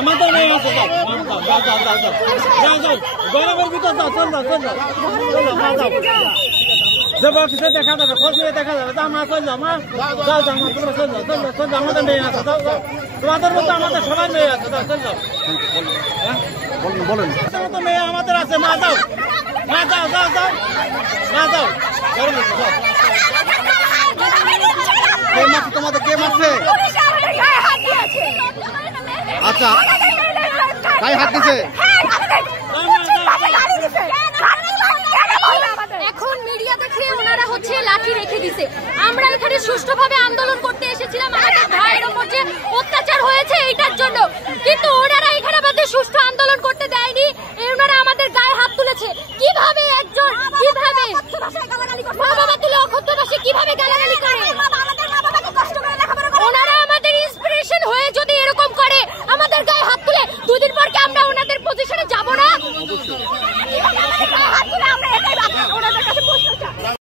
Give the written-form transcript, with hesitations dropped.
আমাদের মেয়ে আছে, গরমের ভিতর যাও, চল যাও, চল যাও, যে বক্সে দেখা যাবে, খোঁজে দেখা যাবে, মা চল যাও, মা যাও যাও, তোমরা চল যাও, চল যাও, চল যাও, আমাদের মেয়ে আছে, যাও যাও, তোমাদের মতো আমাদের সবাই মেয়ে আছে, যাও চল যাও, বলেন মতো মেয়ে আমাদের আছে, মা যাও, মা যাও, যাও যাও, মা যাও, তোমাদের কে মারছে? আচ্ছা, গায়ে হাত দিছে। এখন মিডিয়া দেখে ওনারা হচ্ছে লাঠি রেখে দিছে। আমরা এখানে সুষ্ঠুভাবে আন্দোলন করতে এসেছিলাম আমাদের ভাইয়ের উপর যে অত্যাচার হয়েছে এইটার জন্য, কিন্তু ওনারা এখানে আমাদের সুষ্ঠু আন্দোলন করতে দেয়নি। ওনারা আমাদের গায়ে হাত তুলেছে। কিভাবে একজন কিভাবে মা বাবা তুলে অকথ্য ভাষায় কিভাবে গালাগালি করে? ওনারা আমাদের ইন্সপিরেশন হয়ে যদি এরকম করে, আমাদের গায়ে হাত তুলে, দুদিন পর কি আমরা ওনাদের পজিশনে যাব না?